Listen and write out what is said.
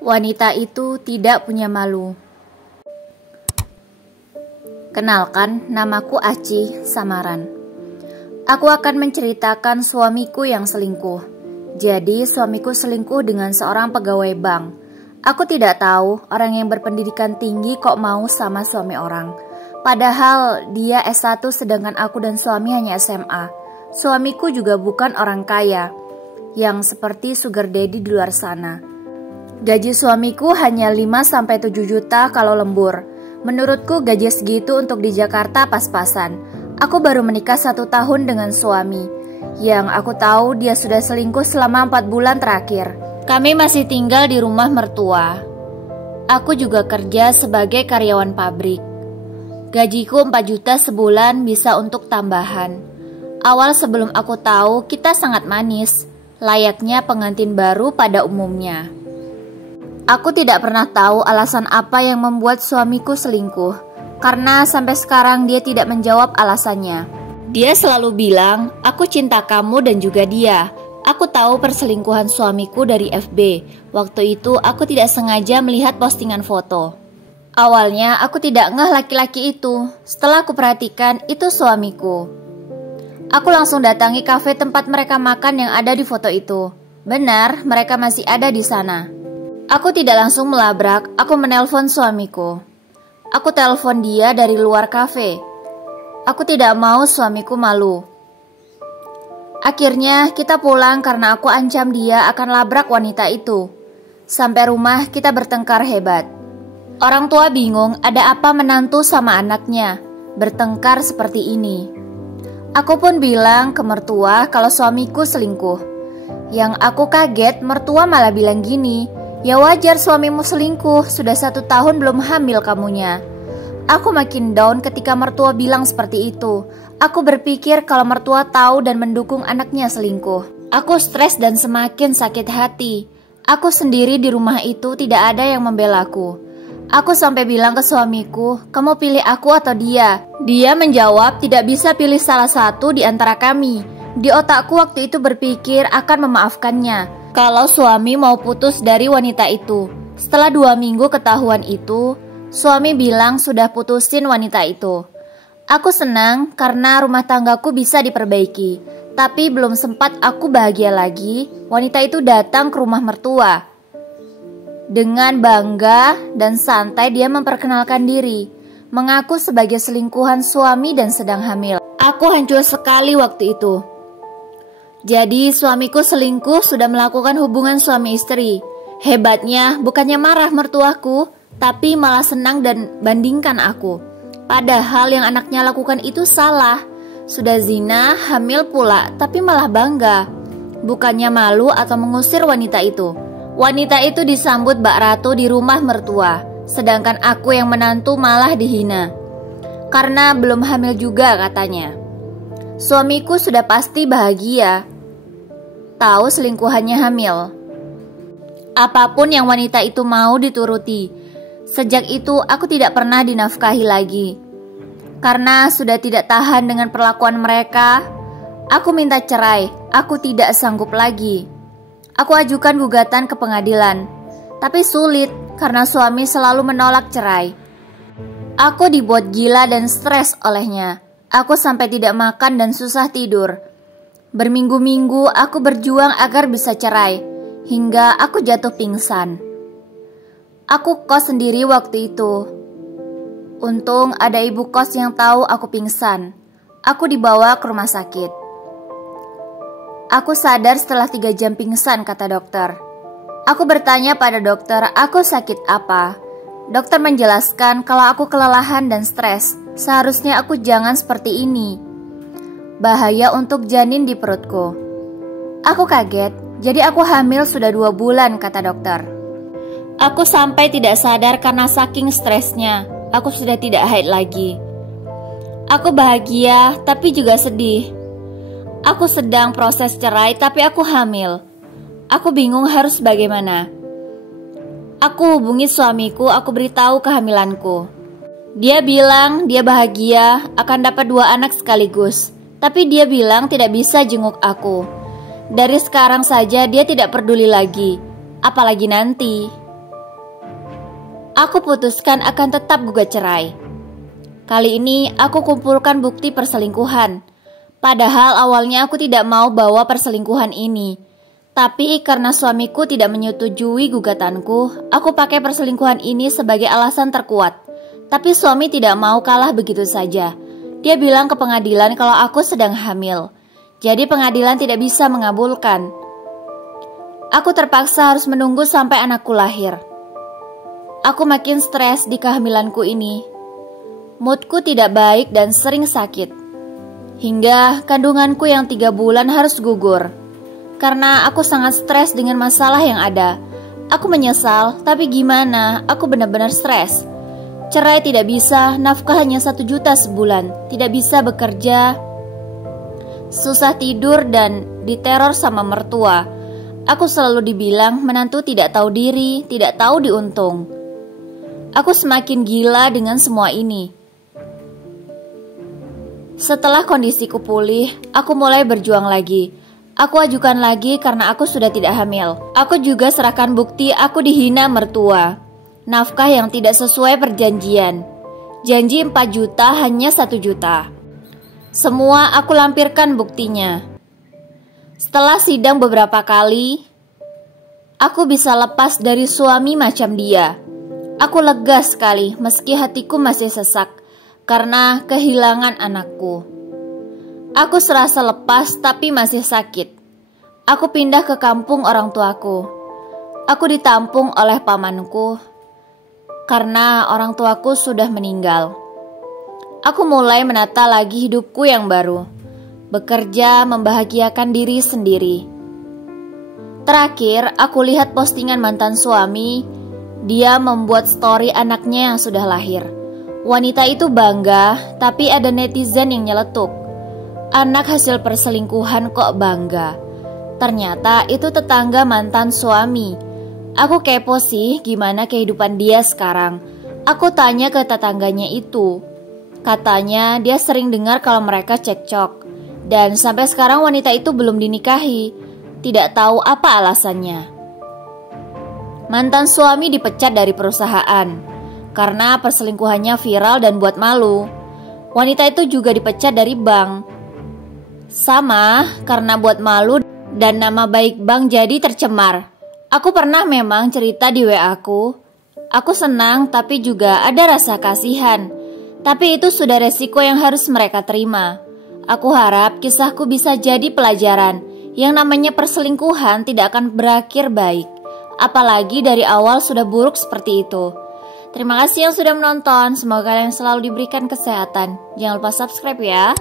Wanita itu tidak punya malu. Kenalkan, namaku Aci Samaran. Aku akan menceritakan suamiku yang selingkuh. Jadi suamiku selingkuh dengan seorang pegawai bank. Aku tidak tahu orang yang berpendidikan tinggi kok mau sama suami orang. Padahal dia S1 sedangkan aku dan suami hanya SMA. Suamiku juga bukan orang kaya yang seperti sugar daddy di luar sana. Gaji suamiku hanya 5-7 juta kalau lembur. Menurutku gaji segitu untuk di Jakarta pas-pasan. Aku baru menikah 1 tahun dengan suami. Yang aku tahu dia sudah selingkuh selama 4 bulan terakhir. Kami masih tinggal di rumah mertua. Aku juga kerja sebagai karyawan pabrik. Gajiku 4 juta sebulan bisa untuk tambahan. Awal sebelum aku tahu kita sangat manis. Layaknya pengantin baru pada umumnya. Aku tidak pernah tahu alasan apa yang membuat suamiku selingkuh, karena sampai sekarang dia tidak menjawab alasannya. Dia selalu bilang, aku cinta kamu dan juga dia. Aku tahu perselingkuhan suamiku dari FB. Waktu itu aku tidak sengaja melihat postingan foto. Awalnya aku tidak ngeh laki-laki itu. Setelah aku perhatikan, itu suamiku. Aku langsung datangi kafe tempat mereka makan yang ada di foto itu. Benar, mereka masih ada di sana. Aku tidak langsung melabrak, aku menelpon suamiku. Aku telepon dia dari luar kafe. Aku tidak mau suamiku malu. Akhirnya kita pulang karena aku ancam dia akan labrak wanita itu. Sampai rumah kita bertengkar hebat. Orang tua bingung ada apa menantu sama anaknya bertengkar seperti ini. Aku pun bilang ke mertua kalau suamiku selingkuh. Yang aku kaget mertua malah bilang gini, ya wajar suamimu selingkuh, sudah 1 tahun belum hamil kamunya. Aku makin down ketika mertua bilang seperti itu. Aku berpikir kalau mertua tahu dan mendukung anaknya selingkuh. Aku stres dan semakin sakit hati. Aku sendiri di rumah itu tidak ada yang membelaku. Aku sampai bilang ke suamiku, kamu pilih aku atau dia? Dia menjawab tidak bisa pilih salah satu di antara kami. Di otakku waktu itu berpikir akan memaafkannya kalau suami mau putus dari wanita itu. Setelah 2 minggu ketahuan itu, suami bilang sudah putusin wanita itu. Aku senang karena rumah tanggaku bisa diperbaiki. Tapi belum sempat aku bahagia lagi, wanita itu datang ke rumah mertua. Dengan bangga dan santai dia memperkenalkan diri, mengaku sebagai selingkuhan suami dan sedang hamil. Aku hancur sekali waktu itu. Jadi suamiku selingkuh sudah melakukan hubungan suami istri. Hebatnya bukannya marah mertuaku, tapi malah senang dan bandingkan aku. Padahal yang anaknya lakukan itu salah. Sudah zina, hamil pula, tapi malah bangga. Bukannya malu atau mengusir wanita itu. Wanita itu disambut Mbak Ratu di rumah mertua. Sedangkan aku yang menantu malah dihina. Karena belum hamil juga katanya. Suamiku sudah pasti bahagia tahu selingkuhannya hamil. Apapun yang wanita itu mau dituruti. Sejak itu aku tidak pernah dinafkahi lagi. Karena sudah tidak tahan dengan perlakuan mereka, aku minta cerai. Aku tidak sanggup lagi. Aku ajukan gugatan ke pengadilan. Tapi sulit karena suami selalu menolak cerai. Aku dibuat gila dan stres olehnya. Aku sampai tidak makan dan susah tidur. Berminggu-minggu aku berjuang agar bisa cerai, hingga aku jatuh pingsan. Aku kos sendiri waktu itu. Untung ada ibu kos yang tahu aku pingsan. Aku dibawa ke rumah sakit. Aku sadar setelah 3 jam pingsan, kata dokter. Aku bertanya pada dokter, aku sakit apa? Dokter menjelaskan kalau aku kelelahan dan stres. Seharusnya aku jangan seperti ini. Bahaya untuk janin di perutku. Aku kaget, jadi aku hamil sudah 2 bulan, kata dokter. Aku sampai tidak sadar karena saking stresnya. Aku sudah tidak haid lagi. Aku bahagia, tapi juga sedih. Aku sedang proses cerai, tapi aku hamil. Aku bingung harus bagaimana. Aku hubungi suamiku, aku beritahu kehamilanku. Dia bilang dia bahagia akan dapat 2 anak sekaligus. Tapi dia bilang tidak bisa jenguk aku. Dari sekarang saja dia tidak peduli lagi. Apalagi nanti. Aku putuskan akan tetap gugat cerai. Kali ini aku kumpulkan bukti perselingkuhan. Padahal awalnya aku tidak mau bawa perselingkuhan ini. Tapi karena suamiku tidak menyetujui gugatanku, aku pakai perselingkuhan ini sebagai alasan terkuat. Tapi suami tidak mau kalah begitu saja. Dia bilang ke pengadilan kalau aku sedang hamil. Jadi pengadilan tidak bisa mengabulkan. Aku terpaksa harus menunggu sampai anakku lahir. Aku makin stres di kehamilanku ini. Moodku tidak baik dan sering sakit. Hingga kandunganku yang 3 bulan harus gugur. Karena aku sangat stres dengan masalah yang ada. Aku menyesal, tapi gimana? Aku benar-benar stres. Cerai tidak bisa, nafkah hanya 1 juta sebulan. Tidak bisa bekerja. Susah tidur dan diteror sama mertua. Aku selalu dibilang menantu tidak tahu diri, tidak tahu diuntung. Aku semakin gila dengan semua ini. Setelah kondisiku pulih, aku mulai berjuang lagi. Aku ajukan lagi karena aku sudah tidak hamil. Aku juga serahkan bukti aku dihina mertua. Nafkah yang tidak sesuai perjanjian. Janji 4 juta hanya 1 juta. Semua aku lampirkan buktinya. Setelah sidang beberapa kali, aku bisa lepas dari suami macam dia. Aku lega sekali meski hatiku masih sesak karena kehilangan anakku. Aku serasa lepas tapi masih sakit. Aku pindah ke kampung orang tuaku. Aku ditampung oleh pamanku karena orang tuaku sudah meninggal. Aku mulai menata lagi hidupku yang baru. Bekerja membahagiakan diri sendiri. Terakhir, aku lihat postingan mantan suami. Dia membuat story anaknya yang sudah lahir. Wanita itu bangga, tapi ada netizen yang nyeletuk. Anak hasil perselingkuhan kok bangga? Ternyata itu tetangga mantan suami. Aku kepo sih gimana kehidupan dia sekarang. Aku tanya ke tetangganya itu. Katanya dia sering dengar kalau mereka cekcok. Dan sampai sekarang wanita itu belum dinikahi. Tidak tahu apa alasannya. Mantan suami dipecat dari perusahaan karena perselingkuhannya viral dan buat malu. Wanita itu juga dipecat dari bank. Sama karena buat malu dan nama baik bank jadi tercemar. Aku pernah memang cerita di WA aku. Aku senang tapi juga ada rasa kasihan. Tapi itu sudah resiko yang harus mereka terima. Aku harap kisahku bisa jadi pelajaran. Yang namanya perselingkuhan tidak akan berakhir baik. Apalagi dari awal sudah buruk seperti itu. Terima kasih yang sudah menonton. Semoga kalian selalu diberikan kesehatan. Jangan lupa subscribe ya.